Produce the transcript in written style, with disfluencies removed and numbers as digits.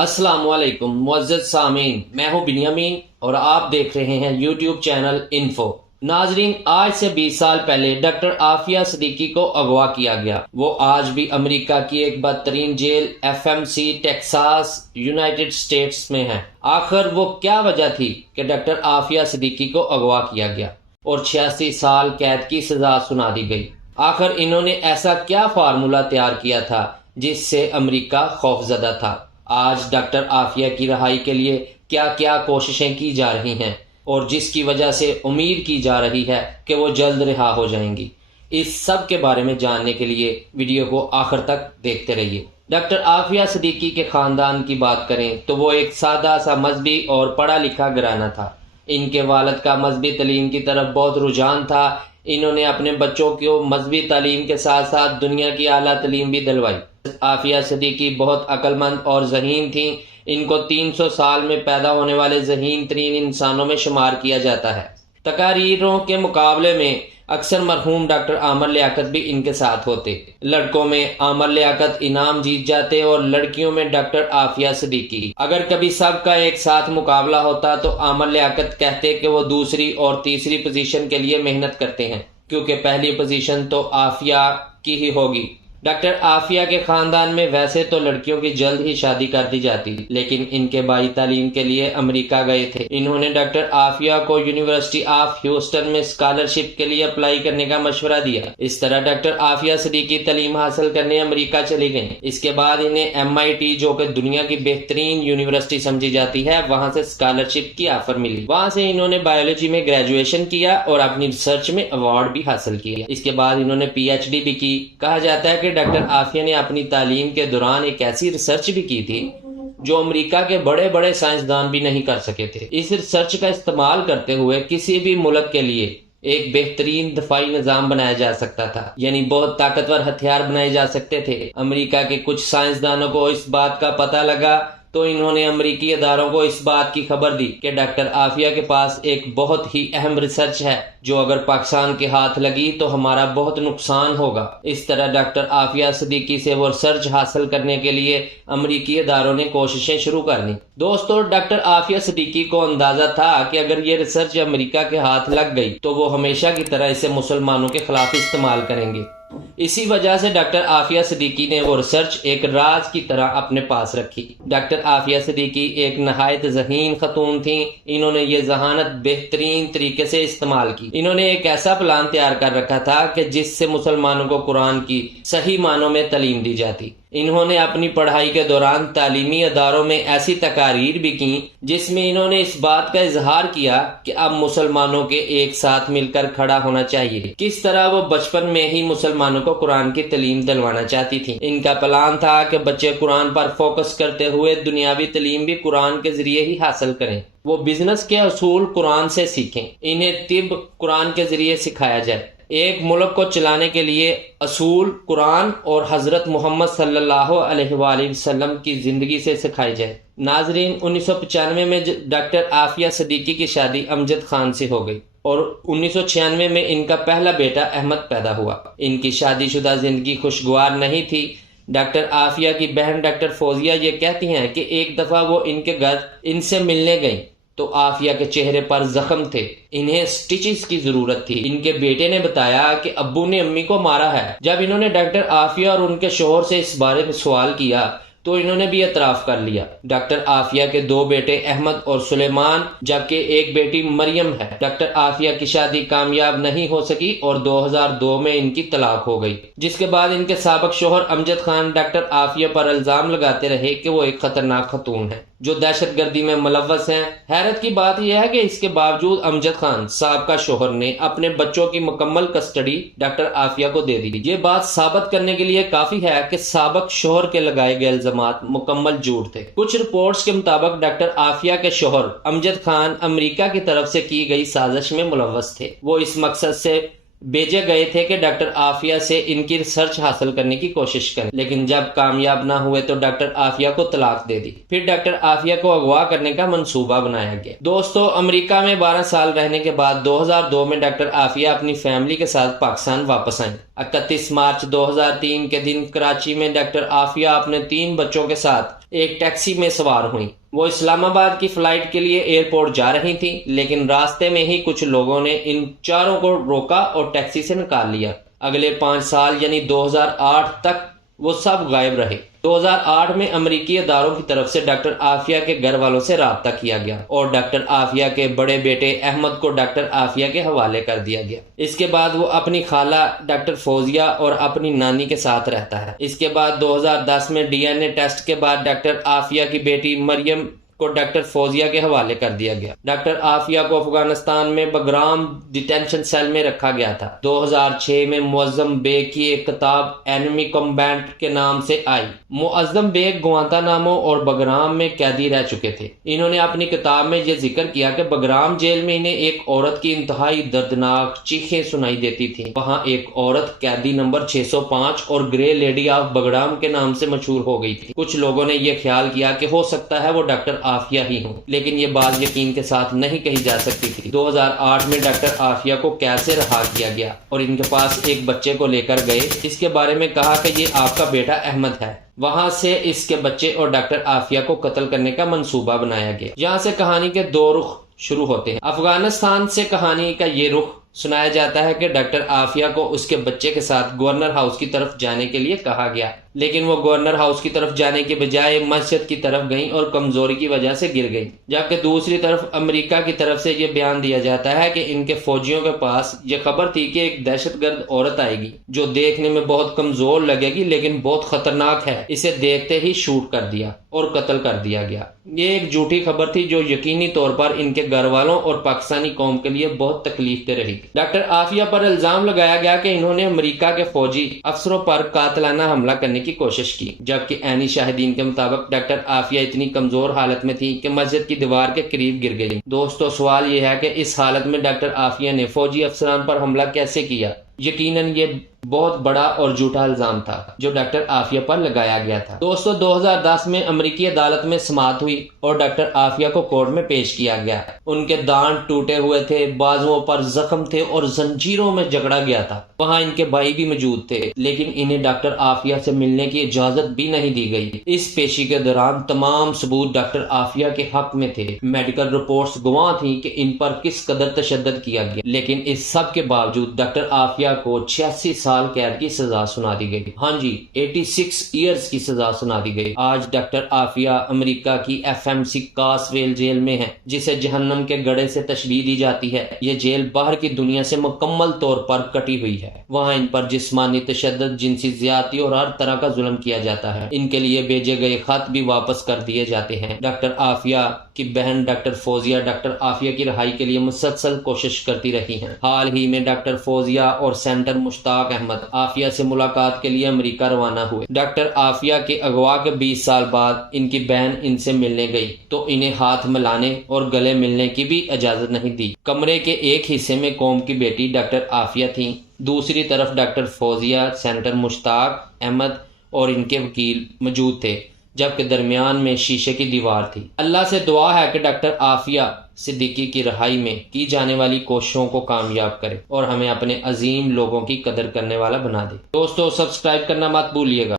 السلام علیکم معزز سامعین، میں ہوں بنیامین اور آپ دیکھ رہے ہیں یوٹیوب چینل انفو۔ ناظرین، آج سے 20 سال پہلے ڈاکٹر عافیہ صدیقی کو اغوا کیا گیا۔ وہ آج بھی امریکہ کی ایک بدترین jail FMC Texas United States میں ہے۔ آخر وہ کیا وجہ تھی کہ ڈاکٹر عافیہ صدیقی کو اغوا کیا گیا اور 86 سال قید کی سزا سنا دی گئی؟ آخر انہوں نے ایسا کیا فارمولہ تیار کیا تھا جس سے امریکہ خوفزدہ تھا؟ آج ڈاکٹر عافیہ کی رہائی کے لیے کیا کیا کوششیں کی جا رہی ہیں اور جس کی وجہ سے امید کی جا رہی ہے کہ وہ جلد رہا ہو جائیں گی؟ اس سب کے بارے میں جاننے کے لیے ویڈیو کو آخر تک دیکھتے رہیے۔ ڈاکٹر عافیہ صدیقی کے خاندان کی بات کریں تو وہ ایک سادہ سا مذہبی اور پڑھا لکھا گھرانہ تھا۔ ان کے والد کا مذہبی تعلیم کی طرف بہت رجحان تھا۔ انہوں نے اپنے بچوں کو مذہبی تعلیم کے ساتھ ساتھ دنیا کی اعلیٰ تعلیم بھی دلوائی۔ عافیہ صدیقی بہت عقل مند اور ذہین تھیں۔ ان کو 300 سال میں پیدا ہونے والے ذہین ترین انسانوں میں شمار کیا جاتا ہے۔ تقاریروں کے مقابلے میں اکثر مرحوم ڈاکٹر عامر لیاقت بھی ان کے ساتھ ہوتے۔ لڑکوں میں عامر لیاقت انعام جیت جاتے اور لڑکیوں میں ڈاکٹر عافیہ صدیقی۔ اگر کبھی سب کا ایک ساتھ مقابلہ ہوتا تو عامر لیاقت کہتے کہ وہ دوسری اور تیسری پوزیشن کے لیے محنت کرتے ہیں، کیونکہ پہلی پوزیشن تو عافیہ کی ہی ہوگی۔ ڈاکٹر عافیہ کے خاندان میں ویسے تو لڑکیوں کی جلد ہی شادی کر دی جاتی، لیکن ان کے بھائی تعلیم کے لیے امریکہ گئے تھے۔ انہوں نے ڈاکٹر عافیہ کو یونیورسٹی آف ہیوسٹن میں اسکالرشپ کے لیے اپلائی کرنے کا مشورہ دیا۔ اس طرح ڈاکٹر عافیہ صدیقی تعلیم حاصل کرنے امریکہ چلی گئیں۔ اس کے بعد انہیں MIT، جو کہ دنیا کی بہترین یونیورسٹی سمجھی جاتی ہے، وہاں سے اسکالرشپ کی آفر ملی۔ وہاں سے انہوں نے بایولوجی میں گریجویشن کیا اور اپنی ریسرچ میں ایوارڈ بھی حاصل کیا۔ اس کے بعد انہوں نے PhD بھی کی۔ کہا جاتا ہے کہ ڈاکٹر عافیہ نے اپنی تعلیم کے دوران ایک ایسی ریسرچ بھی کی تھی جو امریکہ کے بڑے بڑے سائنسدان بھی نہیں کر سکے تھے۔ اس ریسرچ کا استعمال کرتے ہوئے کسی بھی ملک کے لیے ایک بہترین دفاعی نظام بنایا جا سکتا تھا، یعنی بہت طاقتور ہتھیار بنائے جا سکتے تھے۔ امریکہ کے کچھ سائنسدانوں کو اس بات کا پتہ لگا تو انہوں نے امریکی اداروں کو اس بات کی خبر دی کہ ڈاکٹر عافیہ کے پاس ایک بہت ہی اہم ریسرچ ہے جو اگر پاکستان کے ہاتھ لگی تو ہمارا بہت نقصان ہوگا۔ اس طرح ڈاکٹر عافیہ صدیقی سے وہ ریسرچ حاصل کرنے کے لیے امریکی اداروں نے کوششیں شروع کر دیں۔ دوستو، ڈاکٹر عافیہ صدیقی کو اندازہ تھا کہ اگر یہ ریسرچ امریکہ کے ہاتھ لگ گئی تو وہ ہمیشہ کی طرح اسے مسلمانوں کے خلاف استعمال کریں گے۔ اسی وجہ سے ڈاکٹر عافیہ صدیقی نے وہ ریسرچ ایک راز کی طرح اپنے پاس رکھی۔ ڈاکٹر عافیہ صدیقی ایک نہایت ذہین خاتون تھیں۔ انہوں نے یہ ذہانت بہترین طریقے سے استعمال کی۔ انہوں نے ایک ایسا پلان تیار کر رکھا تھا کہ جس سے مسلمانوں کو قرآن کی صحیح معنوں میں تعلیم دی جاتی۔ انہوں نے اپنی پڑھائی کے دوران تعلیمی اداروں میں ایسی تقاریر بھی کی جس میں انہوں نے اس بات کا اظہار کیا کہ اب مسلمانوں کے ایک ساتھ مل کر کھڑا ہونا چاہیے۔ کس طرح وہ بچپن میں ہی مسلمانوں کو قرآن کی تعلیم دلوانا چاہتی تھی۔ ان کا پلان تھا کہ بچے قرآن پر فوکس کرتے ہوئے دنیاوی تعلیم بھی قرآن کے ذریعے ہی حاصل کریں۔ وہ بزنس کے اصول قرآن سے سیکھیں۔ انہیں طب قرآن کے ذریعے سکھایا جائے۔ ایک ملک کو چلانے کے لیے اصول قرآن اور حضرت محمد صلی اللہ علیہ وآلہ وسلم کی زندگی سے سکھائی جائے۔ ناظرین، 1995 میں ڈاکٹر عافیہ صدیقی کی شادی امجد خان سے ہو گئی اور 1996 میں ان کا پہلا بیٹا احمد پیدا ہوا۔ ان کی شادی شدہ زندگی خوشگوار نہیں تھی۔ ڈاکٹر عافیہ کی بہن ڈاکٹر فوزیہ یہ کہتی ہیں کہ ایک دفعہ وہ ان کے گھر ان سے ملنے گئیں تو عافیہ کے چہرے پر زخم تھے، انہیں سٹیچز کی ضرورت تھی۔ ان کے بیٹے نے بتایا کہ ابو نے امی کو مارا ہے۔ جب انہوں نے ڈاکٹر عافیہ اور ان کے شوہر سے اس بارے میں سوال کیا تو انہوں نے بھی اعتراف کر لیا۔ ڈاکٹر عافیہ کے 2 بیٹے احمد اور سلیمان جبکہ ایک بیٹی مریم ہے۔ ڈاکٹر عافیہ کی شادی کامیاب نہیں ہو سکی اور 2002 میں ان کی طلاق ہو گئی، جس کے بعد ان کے سابق شوہر امجد خان ڈاکٹر عافیہ پر الزام لگاتے رہے کہ وہ ایک خطرناک خاتون ہے جو دہشت گردی میں ملوث ہیں۔ حیرت کی بات یہ ہے کہ اس کے باوجود امجد خان سابقہ شوہر نے اپنے بچوں کی مکمل کسٹڈی ڈاکٹر عافیہ کو دے دی۔ یہ بات ثابت کرنے کے لیے کافی ہے کہ سابق شوہر کے لگائے گئے الزامات مکمل جھوٹ تھے۔ کچھ رپورٹس کے مطابق ڈاکٹر عافیہ کے شوہر امجد خان امریکہ کی طرف سے کی گئی سازش میں ملوث تھے۔ وہ اس مقصد سے بھیجے گئے تھے کہ ڈاکٹر عافیہ سے ان کی ریسرچ حاصل کرنے کی کوشش کریں، لیکن جب کامیاب نہ ہوئے تو ڈاکٹر عافیہ کو طلاق دے دی۔ پھر ڈاکٹر عافیہ کو اغوا کرنے کا منصوبہ بنایا گیا۔ دوستو، امریکہ میں 12 سال رہنے کے بعد 2002 میں ڈاکٹر عافیہ اپنی فیملی کے ساتھ پاکستان واپس آئیں۔ 31 مارچ 2003 کے دن کراچی میں ڈاکٹر عافیہ اپنے 3 بچوں کے ساتھ ایک ٹیکسی میں سوار ہوئیں۔ وہ اسلام آباد کی فلائٹ کے لیے ایئرپورٹ جا رہی تھیں، لیکن راستے میں ہی کچھ لوگوں نے ان چاروں کو روکا اور ٹیکسی سے نکال لیا۔ اگلے 5 سال یعنی 2008 تک وہ سب غائب رہے۔ 2008 میں امریکی اداروں کی طرف سے ڈاکٹر عافیہ کے گھر والوں سے رابطہ کیا گیا اور ڈاکٹر عافیہ کے بڑے بیٹے احمد کو ڈاکٹر عافیہ کے حوالے کر دیا گیا۔ اس کے بعد وہ اپنی خالہ ڈاکٹر فوزیہ اور اپنی نانی کے ساتھ رہتا ہے۔ اس کے بعد 2010 میں DNA ٹیسٹ کے بعد ڈاکٹر عافیہ کی بیٹی مریم کو ڈاکٹر فوزیہ کے حوالے کر دیا گیا۔ ڈاکٹر عافیہ کو افغانستان میں بگرام ڈیٹینشن سیل میں رکھا گیا تھا۔ 2006 میں معظم بیگ کی ایک کتاب اینمی کمبینٹ کے نام سے آئی۔ معظم بیگ گوانتانامو اور بگرام میں قیدی رہ چکے تھے۔ انہوں نے اپنی کتاب میں یہ ذکر کیا کہ بگرام جیل میں انہیں ایک عورت کی انتہائی دردناک چیخیں سنائی دیتی تھیں۔ وہاں ایک عورت قیدی نمبر 605 اور گرے لیڈی آف بگرام کے نام سے مشہور ہو گئی تھی۔ کچھ لوگوں نے یہ خیال کیا کہ ہو سکتا ہے وہ ڈاکٹر عافیہ ہی ہوں، لیکن یہ بات یقین کے ساتھ نہیں کہی جا سکتی تھی۔ 2008 میں ڈاکٹر عافیہ کو قید سے رہا کیا گیا اور ان کے پاس ایک بچے کو لے کر گئے۔ اس کے بارے میں کہا کہ یہ آپ کا بیٹا احمد ہے۔ وہاں سے اس کے بچے اور ڈاکٹر عافیہ کو قتل کرنے کا منصوبہ بنایا گیا۔ یہاں سے کہانی کے 2 رخ شروع ہوتے ہیں۔ افغانستان سے کہانی کا یہ رخ سنایا جاتا ہے کہ ڈاکٹر عافیہ کو اس کے بچے کے ساتھ گورنر ہاؤس کی طرف جانے کے لیے کہا گیا، لیکن وہ گورنر ہاؤس کی طرف جانے کے بجائے مسجد کی طرف گئیں اور کمزوری کی وجہ سے گر گئیں۔ جبکہ دوسری طرف امریکہ کی طرف سے یہ بیان دیا جاتا ہے کہ ان کے فوجیوں کے پاس یہ خبر تھی کہ ایک دہشت گرد عورت آئے گی جو دیکھنے میں بہت کمزور لگے گی لیکن بہت خطرناک ہے۔ اسے دیکھتے ہی شوٹ کر دیا اور قتل کر دیا گیا۔ یہ ایک جھوٹی خبر تھی جو یقینی طور پر ان کے گھر والوں اور پاکستانی قوم کے لیے بہت تکلیف دہ رہی۔ ڈاکٹر عافیہ پر الزام لگایا گیا کہ انہوں نے امریکہ کے فوجی افسروں پر قاتلانہ حملہ کرنے کی کوشش کی، جبکہ عینی شاہدین کے مطابق ڈاکٹر عافیہ اتنی کمزور حالت میں تھی کہ مسجد کی دیوار کے قریب گر گئی۔ دوستو، سوال یہ ہے کہ اس حالت میں ڈاکٹر عافیہ نے فوجی افسران پر حملہ کیسے کیا؟ یقیناً یہ بہت بڑا اور جھوٹا الزام تھا جو ڈاکٹر عافیہ پر لگایا گیا تھا۔ دوستو، 2010 میں امریکی عدالت میں سماعت ہوئی اور ڈاکٹر عافیہ کو کورٹ میں پیش کیا گیا۔ ان کے دانت ٹوٹے ہوئے تھے، بازوؤں پر زخم تھے اور زنجیروں میں جکڑا گیا تھا۔ وہاں ان کے بھائی بھی موجود تھے، لیکن انہیں ڈاکٹر عافیہ سے ملنے کی اجازت بھی نہیں دی گئی۔ اس پیشی کے دوران تمام ثبوت ڈاکٹر عافیہ کے حق میں تھے۔ میڈیکل رپورٹس گواہ تھیں کہ ان پر کس قدر تشدد کیا گیا، لیکن اس سب کے باوجود ڈاکٹر عافیہ کو 86 سال قید کی سزا سنا دی گئی۔ ہاں جی، 86 ایئرز کی سزا سنا دی گئی۔ آج ڈاکٹر عافیہ امریکہ کی FMC کاسویل جیل میں ہے، جسے جہنم کے گڑھے سے تشبیہ دی جاتی ہے۔ یہ جیل باہر کی دنیا سے مکمل طور پر کٹی ہوئی ہے۔ وہاں ان پر جسمانی تشدد، جنسی زیادتی اور ہر طرح کا ظلم کیا جاتا ہے۔ ان کے لیے بھیجے گئے خط بھی واپس کر دیے جاتے ہیں۔ ڈاکٹر عافیہ کی بہن ڈاکٹر فوزیہ ڈاکٹر عافیہ کی رہائی کے لیے مسلسل کوشش کرتی رہی ہیں۔ حال ہی میں ڈاکٹر فوزیہ اور سینٹر مشتاق احمد عافیہ سے ملاقات کے لیے امریکہ روانہ ہوئے۔ ڈاکٹر عافیہ کے اغوا کے 20 سال بعد ان کی بہن ان سے ملنے گئی تو انہیں ہاتھ ملانے اور گلے ملنے کی بھی اجازت نہیں دی۔ کمرے کے ایک حصے میں قوم کی بیٹی ڈاکٹر عافیہ تھیں، دوسری طرف ڈاکٹر فوزیہ، سینٹر مشتاق احمد اور ان کے وکیل موجود تھے، جبکہ درمیان میں شیشے کی دیوار تھی۔ اللہ سے دعا ہے کہ ڈاکٹر عافیہ صدیقی کی رہائی میں کی جانے والی کوششوں کو کامیاب کرے اور ہمیں اپنے عظیم لوگوں کی قدر کرنے والا بنا دے۔ دوستو، سبسکرائب کرنا مت بھولیے گا۔